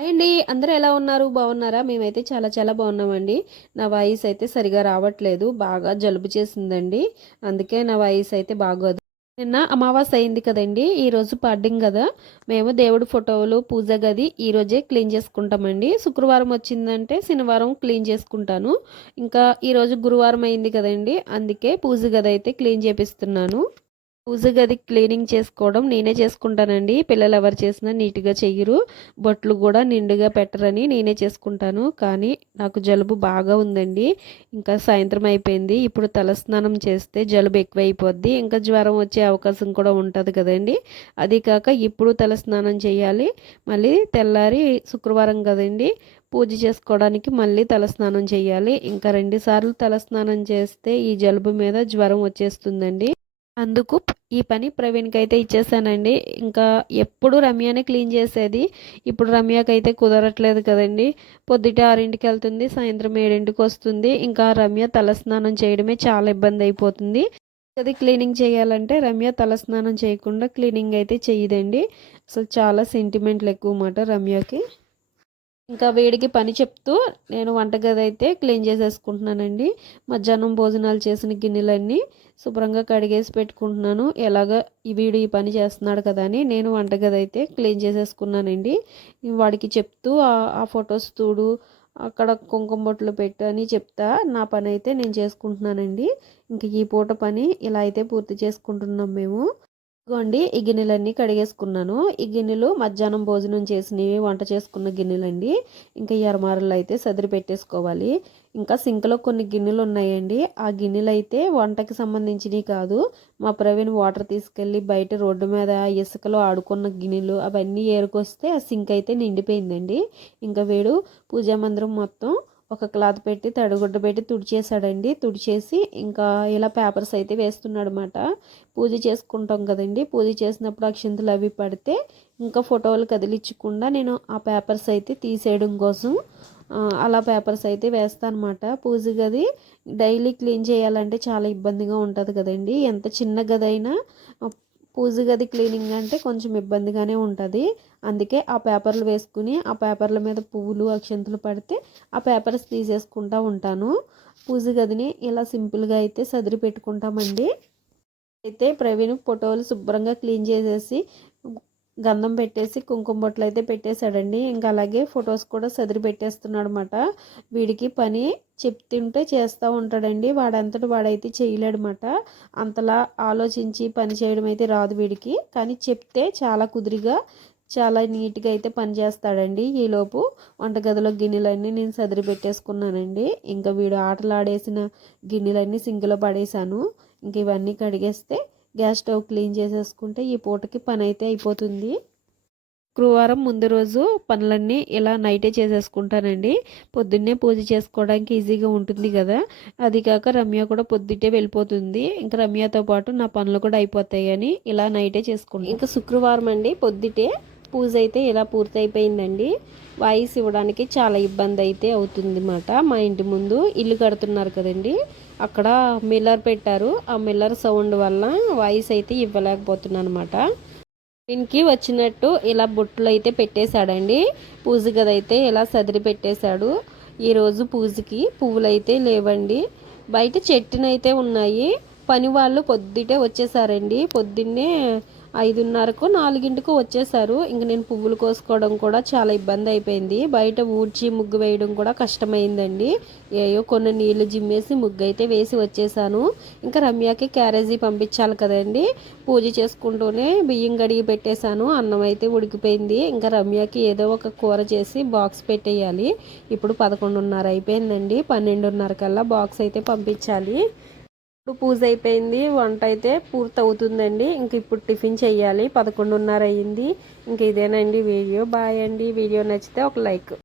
అండి అందరూ ఎలా ఉన్నారు? బాగున్నారా? మేమైతే చాలా చాలా బాగున్నామండి. నా వాయిస్ అయితే సరిగా రావట్లేదు. బాగా జలుబు చేసిందండి. అందుకే నా వాయిస్ అయితే బాగోదు. నిన్న అమావాస్య అయింది కదండి. ఈరోజు పాడ్డింగ్ కదా. మేము దేవుడి ఫోటోలు పూజ గది ఈరోజే క్లీన్ చేసుకుంటామండి. శుక్రవారం వచ్చిందంటే శనివారం క్లీన్ చేసుకుంటాను. ఇంకా ఈరోజు గురువారం అయింది కదండి. అందుకే పూజ గది అయితే క్లీన్ చేపిస్తున్నాను. పూజ గది క్లీనింగ్ చేసుకోవడం నేనే చేసుకుంటానండి. పిల్లలు ఎవరు చేసినా నీట్గా చెయ్యరు. బొట్లు కూడా నిండుగా పెట్టరని నేనే చేసుకుంటాను. కానీ నాకు జలుబు బాగా ఉందండి. ఇంకా సాయంత్రం అయిపోయింది. ఇప్పుడు తలస్నానం చేస్తే జలుబు ఎక్కువైపోద్ది. ఇంకా జ్వరం వచ్చే అవకాశం కూడా ఉంటుంది కదండి. అది కాక ఇప్పుడు తలస్నానం చేయాలి. మళ్ళీ తెల్లారి శుక్రవారం కదండి. పూజ చేసుకోవడానికి మళ్ళీ తలస్నానం చేయాలి. ఇంకా రెండుసార్లు తలస్నానం చేస్తే ఈ జలుబు మీద జ్వరం వచ్చేస్తుందండి. అందుకు ఈ పని ప్రవీణ్కి అయితే ఇచ్చేసానండి. ఇంకా ఎప్పుడు రమ్యనే క్లీన్ చేసేది ఇప్పుడు రమ్యకి అయితే కుదరట్లేదు కదండి. పొద్దుట ఆరింటికి వెళ్తుంది సాయంత్రం ఏడింటికి వస్తుంది ఇంకా రమ్య తలస్నానం చేయడమే చాలా ఇబ్బంది అయిపోతుంది. అది క్లీనింగ్ చేయాలంటే రమ్య తలస్నానం చేయకుండా క్లీనింగ్ అయితే చేయదండి అసలు చాలా సెంటిమెంట్లు ఎక్కువ మాట రమ్యకి. ఇంకా వేడికి పని చెప్తూ నేను వంటగది అయితే క్లీన్ చేసేసుకుంటున్నానండి. మధ్యాహ్నం భోజనాలు చేసిన గిన్నెలన్నీ శుభ్రంగా కడిగేసి పెట్టుకుంటున్నాను. ఎలాగ ఈ వీడు ఈ పని చేస్తున్నాడు కదా అని నేను వంటగది అయితే క్లీన్ చేసేసుకున్నానండి. వాడికి చెప్తూ ఆ ఫొటోస్ తూడు అక్కడ కుంకుమ బొట్లు పెట్టు అని చెప్తా. నా పని అయితే నేను చేసుకుంటున్నానండి. ఇంక ఈ పూట పని ఇలా అయితే పూర్తి చేసుకుంటున్నాం మేము. ఇదిగోండి ఈ గిన్నెలన్నీ కడిగేసుకున్నాను. ఈ గిన్నెలు మధ్యాహ్నం భోజనం చేసినవి వంట చేసుకున్న గిన్నెలండి. ఇంకా ఎరమారలు అయితే సదిరి పెట్టేసుకోవాలి. ఇంకా సింక్లో కొన్ని గిన్నెలు ఉన్నాయండి. ఆ గిన్నెలు అయితే వంటకి సంబంధించినవి కాదు. మా ప్రవీణ్ వాటర్ తీసుకెళ్ళి బయట రోడ్డు మీద ఇసుకలో ఆడుకున్న గిన్నెలు అవన్నీ ఏరుకొస్తే ఆ సింక్ అయితే నిండిపోయిందండి. ఇంకా వీడు పూజా మందిరం మొత్తం ఒక క్లాత్ పెట్టి తడిగుడ్డ పెట్టి తుడిచేసాడండి తుడిచేసి ఇంకా ఇలా పేపర్స్ అయితే వేస్తున్నాడు అనమాట పూజ చేసుకుంటాం కదండి. పూజ చేసినప్పుడు అక్షింతలు అవి పడితే ఇంకా ఫోటోలు కదిలించకుండా నేను ఆ పేపర్స్ అయితే తీసేయడం కోసం అలా పేపర్స్ అయితే వేస్తానమాట పూజ గది డైలీ క్లీన్ చేయాలంటే చాలా ఇబ్బందిగా ఉంటుంది కదండి. ఎంత చిన్న గది అయినా పూజ గది క్లీనింగ్ అంటే కొంచెం ఇబ్బందిగానే ఉంటుంది. అందుకే ఆ పేపర్లు వేసుకుని ఆ పేపర్ల మీద పువ్వులు అక్షంతులు పడితే ఆ పేపర్స్ తీసేసుకుంటూ ఉంటాను. పూజ గదిని ఇలా సింపుల్గా అయితే సదిరి పెట్టుకుంటామండి అయితే ప్రవీణ్ ఫోటోలు శుభ్రంగా క్లీన్ చేసేసి గంధం పెట్టేసి కుంకుమ బొట్లు అయితే పెట్టేశాడండి. ఇంకా అలాగే ఫొటోస్ కూడా సదిరి పెట్టేస్తున్నాడు అనమాట వీడికి పని చెప్తుంటే చేస్తూ ఉంటాడండి. వాడంతటి వాడైతే చేయలేడనమాట అంతలా ఆలోచించి పని చేయడం అయితే రాదు వీడికి. కానీ చెప్తే చాలా కుదిరిగా చాలా నీట్గా అయితే పని చేస్తాడండి. ఈలోపు వంటగదిలో గిన్నెలన్నీ నేను సదిరి పెట్టేసుకున్నానండి. ఇంకా వీడు ఆటలు ఆడేసిన గిన్నెలన్నీ సింగిలో పడేశాను. ఇంక ఇవన్నీ కడిగేస్తే గ్యాస్ స్టవ్ క్లీన్ చేసేసుకుంటే ఈ పూటకి పని అయితే అయిపోతుంది. శుక్రవారం ముందు రోజు పనులన్నీ ఇలా నైటే చేసేసుకుంటానండి. పొద్దున్నే పూజ చేసుకోవడానికి ఈజీగా ఉంటుంది కదా. అది కాక రమ్య కూడా పొద్దుటే వెళ్ళిపోతుంది. ఇంకా రమ్యతో పాటు నా పనులు కూడా అయిపోతాయి అని ఇలా నైటే చేసుకుంటాను ఇంకా శుక్రవారం అండి పొద్దుటే పూజ అయితే ఇలా పూర్తయిపోయిందండి? వాయిస్ ఇవ్వడానికి చాలా ఇబ్బంది అయితే అవుతుంది అన్నమాట మా ఇంటి ముందు ఇల్లు కడుతున్నారు కదండి. అక్కడ మిల్లర్ పెట్టారు. ఆ మిల్లర్ సౌండ్ వల్ల వాయిస్ అయితే ఇవ్వలేకపోతున్నాను అనమాట దీనికి వచ్చినట్టు ఇలా బొట్లు అయితే పెట్టేశాడండి. పూజ గదైతే ఇలా సదిరి పెట్టేశాడు. ఈరోజు పూజకి పువ్వులు అయితే లేవండి. బయట చెట్టునైతే ఉన్నాయి. పని వాళ్ళు పొద్దుటే వచ్చేసారండి. పొద్దున్నే ఐదున్నరకు నాలుగింటికి వచ్చేసారు. ఇంక నేను పువ్వులు కోసుకోవడం కూడా చాలా ఇబ్బంది అయిపోయింది. బయట ఊడ్చి ముగ్గు వేయడం కూడా కష్టమైందండి. ఏయో కొన్ని నీళ్ళు జిమ్మేసి ముగ్గు అయితే వేసి వచ్చేసాను. ఇంకా రమ్యకి క్యారేజీ పంపించాలి కదండి. పూజ చేసుకుంటూనే బియ్యం గడిగి పెట్టేశాను. అన్నం అయితే ఉడికిపోయింది. ఇంకా రమ్యకి ఏదో ఒక కూర చేసి బాక్స్ పెట్టేయాలి. ఇప్పుడు పదకొండున్నర అయిపోయిందండి. పన్నెండున్నర కల్లా బాక్స్ అయితే పంపించాలి. పూజ అయిపోయింది వంట అయితే పూర్తి అవుతుందండి ఇంక ఇప్పుడు టిఫిన్ చేయాలి పదకొండున్నర అయ్యింది. ఇంక ఇదేనండి వీడియో. బాయ్ అండి. వీడియో నచ్చితే ఒక లైక్.